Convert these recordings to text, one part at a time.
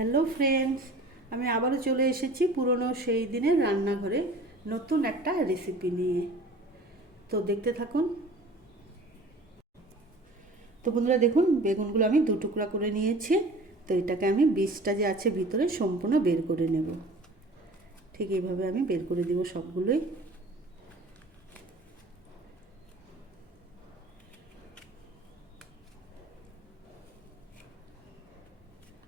Hello friends, আমি আবারও চলে এসেছি পুরনো সেই দিনের রান্নাঘরে নতুন একটা রেসিপি নিয়ে। তো দেখতে থাকুন। তো বন্ধুরা দেখুন, বেগুনগুলো আমি দু টুকরা করে নিয়েছি। তো এটাকে আমি বীজটা যে আছে ভিতরে সম্পূর্ণ বের করে নেব। ঠিক এইভাবে আমি বের করে দেব সবগুলোই।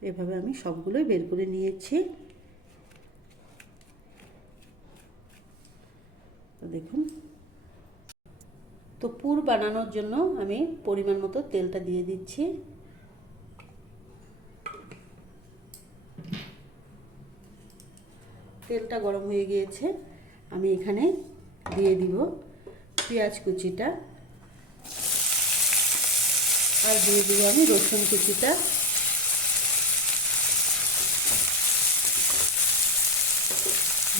এভাবে আমি সবগুলোই বের করে নিয়েছি। তো দেখুন, তো পুর বানানোর জন্য আমি পরিমাণ মতো তেলটা দিয়ে দিচ্ছি। তেলটা গরম হয়ে গিয়েছে, আমি এখানে দিয়ে দিব পেঁয়াজ কুচিটা, আর দিয়ে দিব আমি রসুন কুচিটা,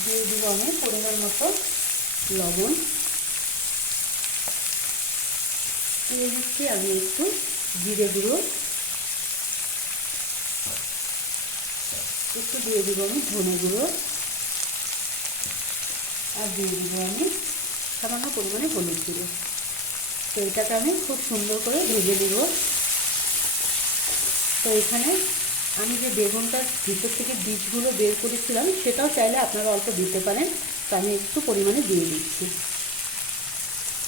দিয়ে দিব আমি পরিমাণ মতো লবণ, দিয়ে দিচ্ছি আমি একটু জিরে গুঁড়ো, একটু দিয়ে দিব আমি ধনে গুঁড়ো, আর দিয়ে দিব আমি সামান্য পরিমাণে হলুদ গুঁড়ো। তো এটাকে আমি খুব সুন্দর করে ভেজে নেব। তো এখানে আমি যে বেগুনটার ভিতর থেকে বীজগুলো বের করেছিলাম সেটাও চাইলে আপনারা অল্প দিতে পারেন। তো আমি একটু পরিমাণে দিয়ে দিচ্ছি।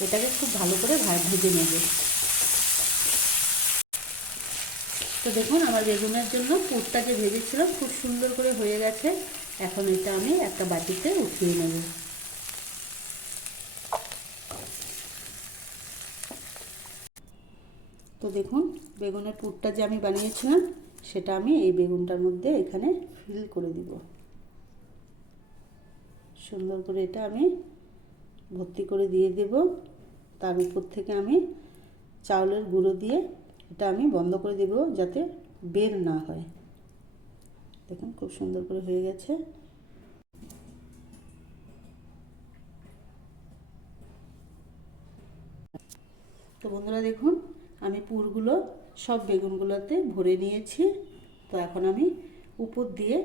এটাকে খুব ভালো করে ভেজে নেব। তো দেখুন, আমার বেগুনের জন্য পুরটা যে ভেজেছিলাম খুব সুন্দর করে হয়ে গেছে। এখন এটা আমি একটা বাটিতে উঠিয়ে নেব। তো দেখুন, বেগুনের পুরটা যে আমি বানিয়েছিলাম সেটা আমি এই বেগুনটার মধ্যে এখানে ফিল করে দিব। সুন্দর করে এটা আমি ভর্তি করে দিয়ে দেব। তার উপর থেকে আমি চাউলের গুঁড়ো দিয়ে এটা আমি বন্ধ করে দেব যাতে বের না হয়। দেখুন খুব সুন্দর করে হয়ে গেছে। তো বন্ধুরা দেখুন, আমি পুরগুলো সব বেগুনগুলোতে ভরে নিয়েছি। তো এখন আমি উপর দিয়ে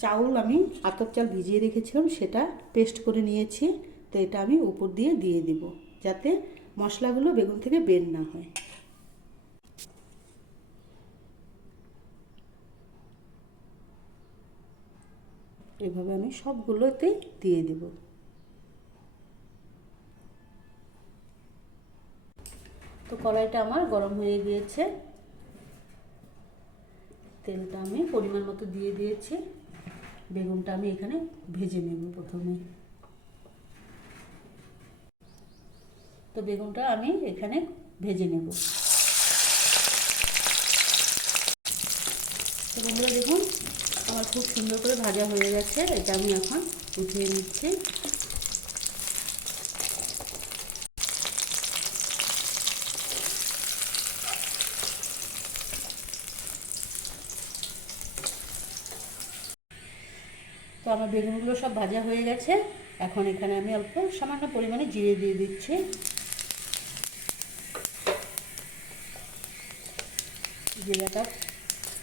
চাউল, আমি আতপ চাল ভিজিয়ে রেখেছিলাম সেটা পেস্ট করে নিয়েছি। তো এটা আমি উপর দিয়ে দিয়ে দিব যাতে মশলাগুলো বেগুন থেকে বের না হয়। এভাবে আমি সবগুলোতে দিয়ে দেব। তো কড়াইটা আমার গরম হয়ে গিয়েছে, তেলটা আমি পরিমাণ মতো দিয়ে দিয়েছি। বেগুনটা আমি এখানে ভেজে নেব প্রথমে। তো বেগুনটা আমি এখানে ভেজে নেব। তো বন্ধুরা দেখুন, আমার খুব সুন্দর করে ভাজা হয়ে গেছে। এটা আমি এখন উঠিয়ে নিচ্ছি। তো আমার বেগুনগুলো সব ভাজা হয়ে গেছে। এখন এখানে আমি অল্প সামান্য পরিমাণে জিরে দিয়ে দিচ্ছি। জিরাটা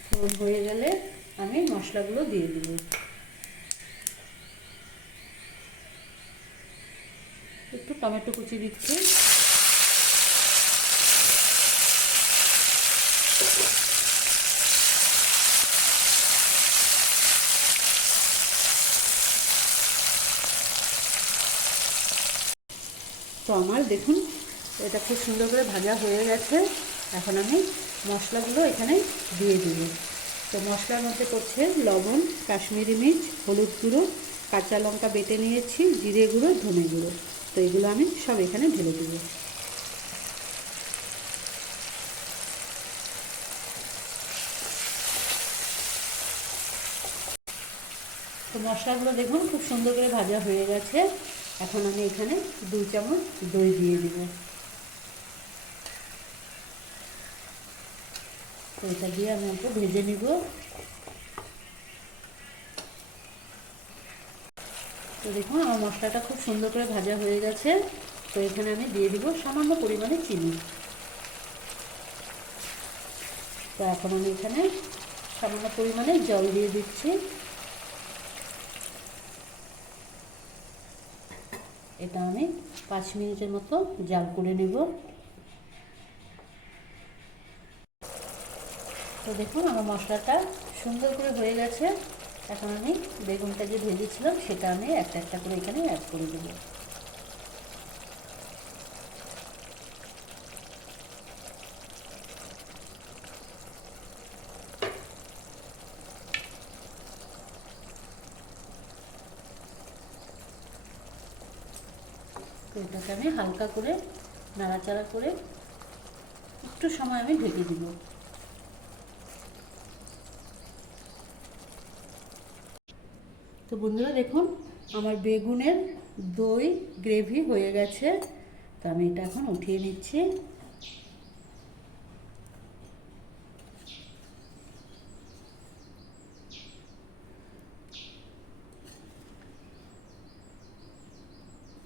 ফোড়ন হয়ে গেলে আমি মশলাগুলো দিয়ে দিব। একটু টমেটো কুচি দিচ্ছি, তো আমার দেখুন এটা খুব সুন্দর করে ভাজা হয়ে গেছে। এখন আমি মশলাগুলো এখানে দিয়ে দিব। তো মশলার মধ্যে পড়ছে লবণ, কাশ্মীরি মির্চ, হলুদ গুঁড়ো, কাঁচা লঙ্কা বেটে নিয়েছি, জিরে গুঁড়ো, ধনে গুঁড়ো। তো এগুলো আমি সব এখানে ঢেলে দেব। তো মশলাগুলো দেখুন খুব সুন্দর করে ভাজা হয়ে গেছে। এখন আমি এখানে 2 চামচ দই দিয়ে দিব। তো এটা দিয়ে আমি অল্প ভেজে নিব। তো দেখুন আমার মশলাটা খুব সুন্দর করে ভাজা হয়ে গেছে। তো এখানে আমি দিয়ে দিব সামান্য পরিমাণে চিনি। তো এখন আমি এখানে সামান্য পরিমাণে জল দিয়ে দিচ্ছি। এটা আমি 5 মিনিটের মতো জাল করে নেব। তো দেখুন আমার মশলাটা সুন্দর করে হয়ে গেছে। এখন আমি বেগুনটা যে ভেজেছিলাম সেটা আমি একটা একটা করে এখানে অ্যাড করে দেব। তো এটাকে আমি হালকা করে নাড়াচাড়া করে একটু সময় আমি ঢেকে দিব। তো বন্ধুরা দেখুন আমার বেগুনের দই গ্রেভি হয়ে গেছে। তো আমি এটা এখন উঠিয়ে নিচ্ছি।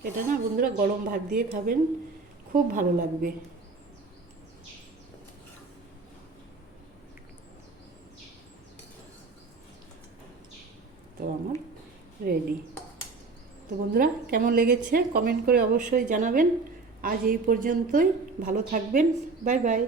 এটা না বন্ধুরা গরম ভাত দিয়ে খাবেন, খুব ভালো লাগবে। তো আমার রেডি। তো বন্ধুরা কেমন লেগেছে কমেন্ট করে অবশ্যই জানাবেন। আজ এই পর্যন্তই, ভালো থাকবেন, বাই বাই।